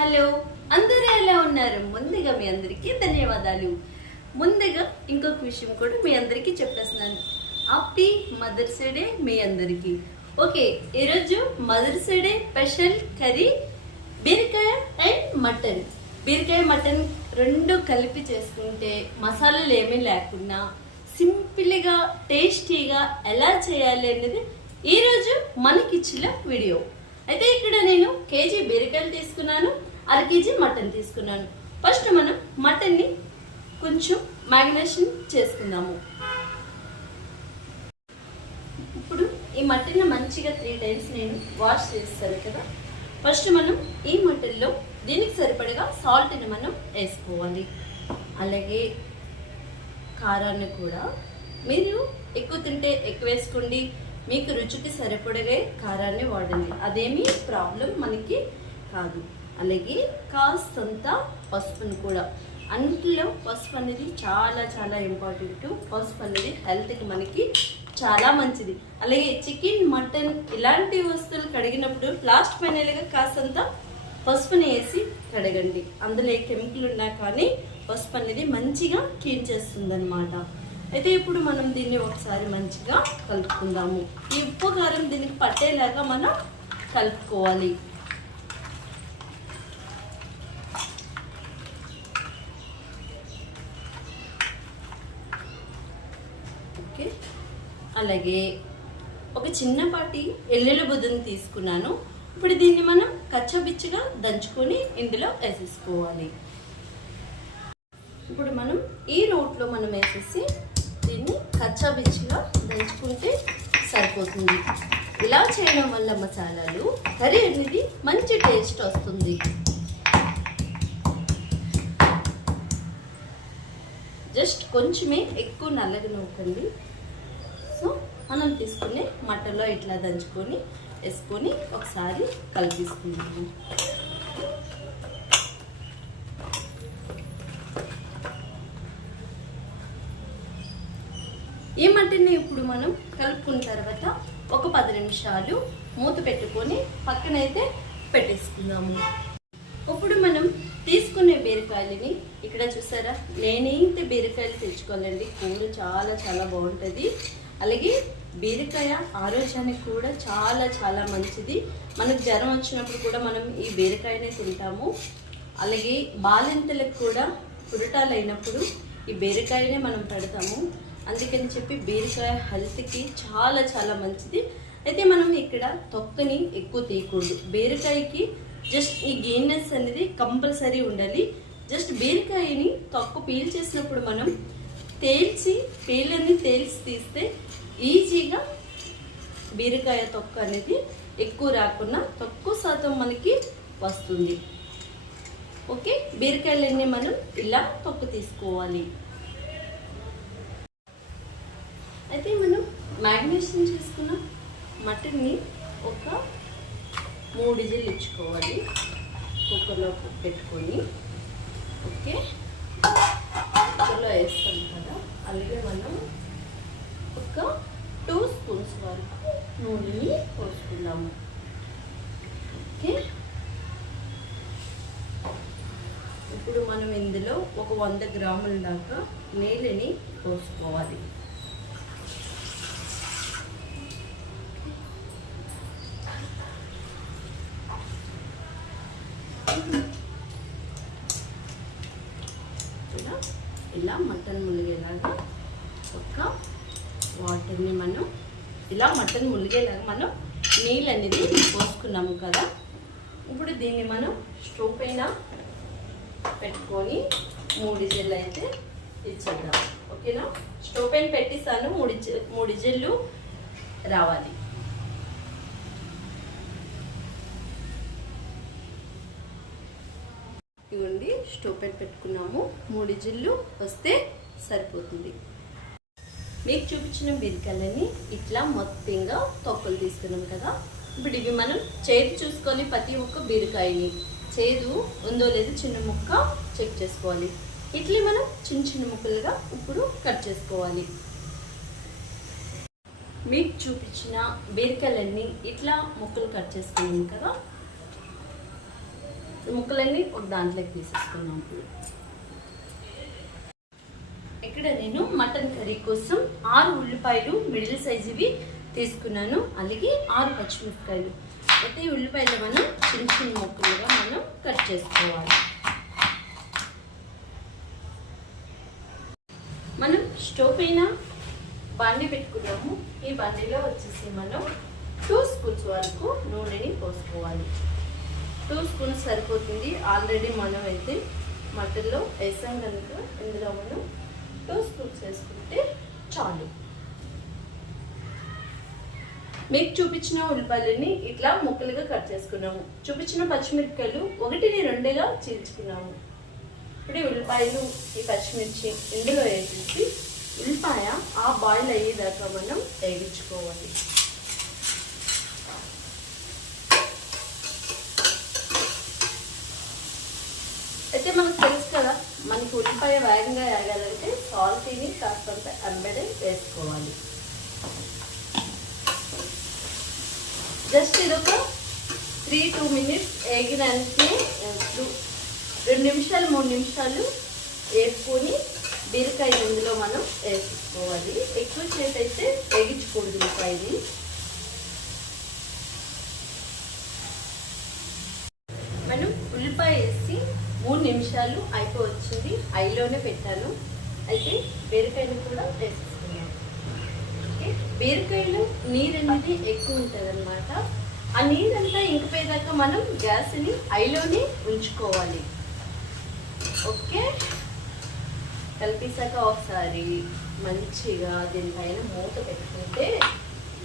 Hello, అందరూ ఎలా ఉన్నారు? ముందుగా మీ అందరికీ ధన్యవాదాలు. ముందుగా ఇంకొక విషయం కూడా మీ అందరికీ చెప్పేస్తున్నాను. హ్యాపీ మదర్స్ డే మీ అందరికీ. ఓకే, ఈరోజు మదర్స్ డే స్పెషల్ కర్రీ బీరకాయ అండ్ మటన్. బీరకాయ మటన్ రెండు కలిపి చేసుకుంటే మసాలాలు ఏమీ లేకుండా సింపుల్గా టేస్టీగా ఎలా చేయాలి అనేది ఈరోజు మనకిచ్చిన వీడియో. అయితే ఇక్కడ నేను కేజీ బీరకాయలు తీసుకున్నాను, అర కేజీ మటన్ తీసుకున్నాను. ఫస్ట్ మనం మటన్ని కొంచెం మ్యారినేషన్ చేసుకుందాము. ఇప్పుడు ఈ మటన్ని మంచిగా 3 times నేను వాష్ చేస్తాను కదా. ఫస్ట్ మనం ఈ మటన్లో దీనికి సరిపడగా సాల్ట్ని మనం వేసుకోవాలి. అలాగే కారాన్ని కూడా మీరు ఎక్కువ తింటే ఎక్కువ వేసుకోండి, మీకు రుచికి సరిపడే కారాన్ని వాడండి, అదేమీ ప్రాబ్లం మనకి కాదు. అలాగే కాస్తంత పసుపుని కూడా, అన్నిటిలో పసుపు అనేది చాలా చాలా ఇంపార్టెంట్. పసుపు అనేది హెల్త్కి మనకి చాలా మంచిది. అలాగే చికెన్, మటన్ ఇలాంటి వస్తువులు కడిగినప్పుడు లాస్ట్ ఫైనల్గా కాస్తంత పసుపుని వేసి కడగండి. అందులో కెమికల్ ఉన్నా కానీ పసుపు అనేది మంచిగా క్లీన్ చేస్తుంది అనమాట. అయితే ఇప్పుడు మనం దీన్ని ఒకసారి మంచిగా కలుపుకుందాము. ఈ ఉప్పు కారం దీనికి పట్టేలాగా మనం కలుపుకోవాలి. ఓకే, అలాగే ఒక చిన్నపాటి ఎల్లుల్లి బుద్ధని తీసుకున్నాను. ఇప్పుడు దీన్ని మనం కచ్చబిచ్చగా దంచుకొని ఇందులో వేసేసుకోవాలి. ఇప్పుడు మనం ఈ రోట్లో మనం వేసేసి దీన్ని కచ్చాబిచ్చిగా దంచుకుంటే సరిపోతుంది. ఇలా చేయడం వల్ల మసాలాలు కర్రీ అనేది మంచి టేస్ట్ వస్తుంది. జస్ట్ కొంచెమే, ఎక్కువ నల్లగా నూకండి. సో మనం తీసుకునే మటన్లో ఇట్లా దంచుకొని వేసుకొని ఒకసారి కలిపేసుకుందాము. ఈ మటన్ని ఇప్పుడు మనం కలుపుకున్న తర్వాత ఒక 10 నిమిషాలు మూత పెట్టుకొని పక్కనైతే పెట్టేసుకుందాము. ఇప్పుడు మనం తీసుకునే బీరకాయలని ఇక్కడ చూసారా, నేనైతే బీరకాయలు తెచ్చుకోవాలండి. కూర చాలా చాలా బాగుంటుంది. అలాగే బీరకాయ ఆరోగ్యానికి కూడా చాలా చాలా మంచిది. మనకు జ్వరం వచ్చినప్పుడు కూడా మనం ఈ బీరకాయనే తింటాము. అలాగే బాలింతలకు కూడా పురటాలు అయినప్పుడు ఈ బీరకాయనే మనం పెడతాము. అందుకని చెప్పి బీరకాయ హెల్త్కి చాలా చాలా మంచిది. అయితే మనం ఇక్కడ తొక్కని ఎక్కువ తీయకూడదు. బీరకాయకి జస్ట్ ఈ గ్రీన్నెస్ అనేది కంపల్సరీ ఉండాలి. జస్ట్ బీరకాయని తొక్క పీల్ చేసినప్పుడు మనం పీలన్నీ తేల్చి తీస్తే ఈజీగా బీరకాయ తొక్క అనేది ఎక్కువ రాకుండా తక్కువ శాతం మనకి వస్తుంది. ఓకే, బీరకాయలన్నీ మనం ఇలా తొక్క తీసుకోవాలి. అయితే మనం మ్యారినేషన్ చేసుకున్న మటన్ని ఒక 3 విజిల్ ఇచ్చుకోవాలి కుక్కర్లో పెట్టుకొని. ఓకే, కుక్కర్లో వేస్తాం కదా. అలాగే మనం ఒక 2 స్పూన్స్ వరకు నూనెని పోసుకుందాము. ఓకే, ఇప్పుడు మనం ఇందులో ఒక 100 గ్రాముల దాకా నీళ్ళని పోసుకోవాలి. ఇలా మటన్ ములిగేలాగా ఒక వాటర్ని మనం ఇలా మటన్ ములిగేలాగా మనం నీళ్ళు అనేది పోసుకున్నాము కదా. ఇప్పుడు దీన్ని మనం స్టవ్ పైన పెట్టుకొని 3 విజిల్లు అయితే ఇచ్చేద్దాం. ఓకేనా, స్టవ్ పైన పెట్టిస్తాను. 3 విజిల్లు రావాలి. ఇవ్వండి, స్టవ్ పైన పెట్టుకున్నాము. 3 విజిల్లు వస్తే సరిపోతుంది. మీకు చూపించిన బీరకాయలని ఇట్లా మొత్తంగా తొక్కలు తీసుకున్నాం కదా. ఇప్పుడు ఇవి మనం చేతి చూసుకొని ప్రతి ఒక్క బీరకాయని చేదు ఉందో లేదో చిన్న ముక్క చెక్ చేసుకోవాలి. ఇట్లా మనం చిన్న చిన్న ముక్కలుగా ఇప్పుడు కట్ చేసుకోవాలి. మీకు చూపించిన బీరకాయలన్నీ ఇట్లా ముక్కలు కట్ చేసుకున్నాం కదా. ముక్కలన్నీ ఒక దాంట్లోకి తీసేసుకున్నాం. ఇక్కడ నేను మటన్ కర్రీ కోసం 6 ఉల్లిపాయలు మిడిల్ సైజువి తీసుకున్నాను, అలాగే 6 పచ్చిమిరపకాయలు. అయితే ఉల్లిపాయలు మనం చిన్న చిన్న ముక్కలుగా మనం కట్ చేసుకోవాలి. మనం స్టవ్ పైన బాండి పెట్టుకున్నాము. ఈ బాండీలో వచ్చేసి మనం 2 స్పూన్స్ వరకు నూనెని పోసుకోవాలి. 2 స్పూన్స్ సరిపోతుంది. ఆల్రెడీ మనం అయితే మటన్లో వేసాం కనుక ఇందులో మనం 2 స్పూన్స్ వేసుకుంటే చాలు. మీకు చూపించిన ఉల్లిపాయలని ఇట్లా ముక్కలుగా కట్ చేసుకున్నాము. చూపించిన పచ్చిమిరపకాయలు 1ని 2గా చీల్చుకున్నాము. ఇప్పుడు ఉల్లిపాయలు ఈ పచ్చిమిర్చి ఇందులో వేసేసి ఉల్లిపాయ ఆ బాయిల్ అయ్యేదాకా మనం వేయించుకోవాలి. అయితే మనకు తెలుసు కదా, మనకి ఉల్లిపాయ వేగంగా వేగాలంటే సాల్ట్ని కాస్తంత ఎంబెడే వేసుకోవాలి. జస్ట్ ఇదొక 3-2 మినిట్స్ వేగినానికి 2 నిమిషాలు 3 నిమిషాలు వేసుకొని బీరకాయ ఇందులో మనం వేసుకోవాలి. ఎక్కువ సేపు అయితే వేగించకూడదు ఉల్లిపాయని. మనం ఉల్లిపాయ వేసి 3 నిమిషాలు అయిపోవచ్చింది. ఐలోనే పెట్టాను. అయితే బీరకాయలు కూడా వేసేసుకున్నాను. బీరకాయలో నీరు అనేది ఎక్కువ ఉంటుంది అన్నమాట. ఆ నీరంతా ఇంకిపోయేదాకా మనం గ్యాస్ని ఐలోనే ఉంచుకోవాలి. ఓకే, కలిపేసాక ఒకసారి మంచిగా దీనిపైన మూత పెట్టుకుంటే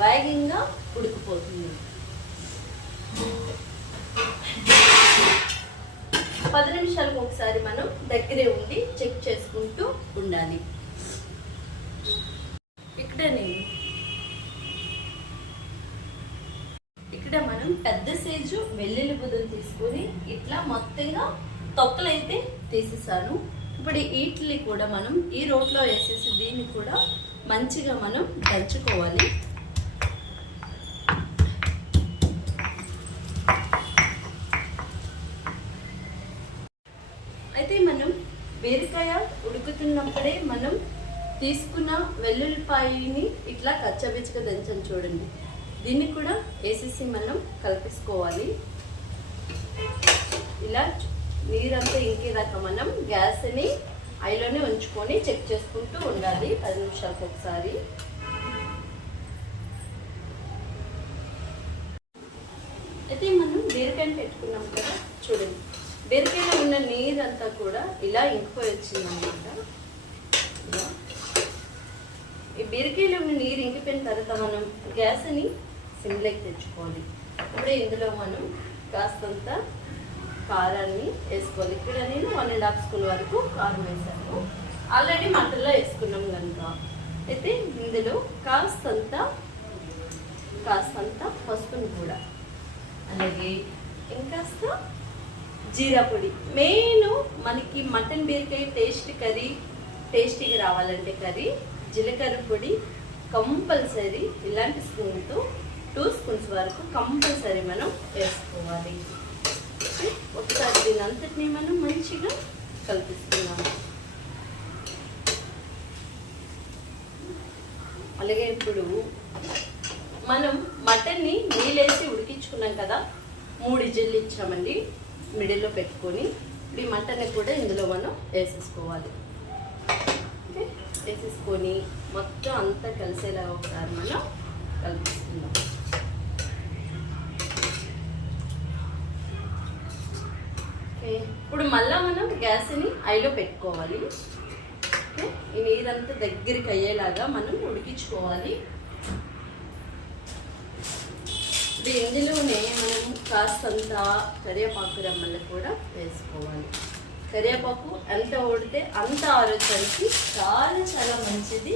వేగంగా ఉడికిపోతుంది. 10 నిమిషాలకు ఒకసారి మనం దగ్గరే ఉండి చెక్ చేసుకుంటూ ఉండాలి. ఇక్కడ మనం పెద్ద సైజు వెల్లుల్లి బుద్దలు తీసుకొని ఇట్లా మొత్తంగా తొక్కలైతే తీసేసాను. ఇప్పుడు వీటిని కూడా మనం ఈ రోట్లో వేసేసి దీన్ని కూడా మంచిగా మనం దంచుకోవాలి. అయితే మనం బీరకాయ ఉడుకుతున్నప్పుడే మనం తీసుకున్న వెల్లుల్లిపాయని ఇట్లా కచ్చబిచ్చగా దంచని చూడండి. దీన్ని కూడా వేసేసి మనం కలిపేసుకోవాలి. ఇలా నీరంతా ఇంకేదాకా మనం గ్యాస్ని ఐలోనే ఉంచుకొని చెక్ చేసుకుంటూ ఉండాలి 10 నిమిషాలకు ఒకసారి. అయితే మనం బీరకాయని పెట్టుకున్నాం కదా, చూడండి బీరకాయలో ఉన్న నీరంతా కూడా ఇలా ఇంకిపోయి వచ్చిందన్నమాట. ఈ బీరకాయలో ఉన్న నీరు ఇంకిపోయిన తర్వాత మనం గ్యాస్ని సిమ్లోకి తెచ్చుకోవాలి. ఇప్పుడే ఇందులో మనం కాస్తంత కారాన్ని వేసుకోవాలి. ఇక్కడ నేను 1.5 స్పూన్ వరకు కారం వేసాను. ఆల్రెడీ మటన్లో వేసుకున్నాం కనుక. అయితే ఇందులో కాస్తంత పసుపుని కూడా, అలాగే ఇంకాస్త జీరా పొడి. మెయిన్ మనకి మటన్ బీరకాయ టేస్టీగా రావాలంటే కర్రీ జీలకర్ర పొడి కంపల్సరీ. ఇలాంటి స్పూన్తో 2 స్పూన్స్ వరకు కంపల్సరీ మనం వేసుకోవాలి. ఒకసారి దీని అంతటినీ మనం మంచిగా కలిపిస్తున్నాము. అలాగే ఇప్పుడు మనం మటన్ని నీళ్ళేసి ఉడికించుకున్నాం కదా, 3 విజిల్లు ఇచ్చామండి మిడిల్లో పెట్టుకొని. ఈ మటన్ని కూడా ఇందులో మనం వేసేసుకోవాలి. ఓకే, వేసేసుకొని మొత్తం అంతా కలిసేలాగా ఒకసారి మనం కలిపిస్తున్నాం. ఓకే, ఇప్పుడు మళ్ళీ మనం గ్యాస్ని ఐలో పెట్టుకోవాలి. ఓకే, ఈ నీరంతా దగ్గరికి అయ్యేలాగా మనం ఉడికించుకోవాలి. ఇందులోనే మనం కాస్తంత కరివేపాకు రమ్మల్ని కూడా వేసుకోవాలి. కరివేపాకు ఎంత ఉడితే అంత ఆరోగ్యానికి చాలా చాలా మంచిది.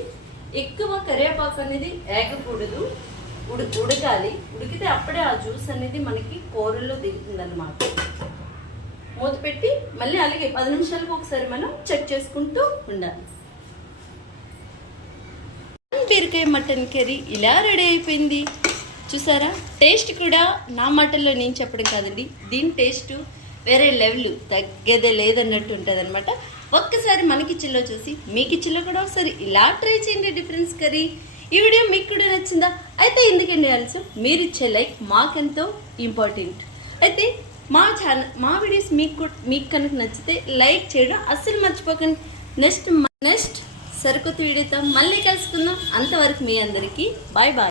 ఎక్కువ కరివేపాకు అనేది వేగకూడదు, ఉడకాలి. ఉడికితే అప్పుడే ఆ జ్యూస్ అనేది మనకి కూరల్లో దిగుతుందన్నమాట. మూత పెట్టి మళ్ళీ అలాగే 10 నిమిషాలకు ఒకసారి మనం చెక్ చేసుకుంటూ ఉండాలి. బీరకాయ మటన్ కర్రీ ఇలా రెడీ అయిపోయింది. చూసారా, టేస్ట్ కూడా నా మటన్లో నేను చెప్పడం కాదండి, దీని టేస్ట్ వేరే లెవెల్ తగ్గేదే లేదన్నట్టు ఉంటుంది అనమాట. ఒక్కసారి మన కిచెన్లో చూసి మీ కిచెన్లో కూడా ఒకసారి ఇలా ట్రై చేయండి డిఫరెన్స్ కర్రీ. ఈ వీడియో మీకు కూడా నచ్చిందా? అయితే ఎందుకండి ఆల్సో మీరు ఇచ్చే లైక్ మాకెంతో ఇంపార్టెంట్. అయితే మా వీడియోస్ మీకు కనుక నచ్చితే లైక్ చేయడం అస్సలు మర్చిపోకండి. నెక్స్ట్ సరికొత్త వీడియోతో మళ్ళీ కలుసుకుందాం. అంతవరకు మీ అందరికీ బాయ్ బాయ్.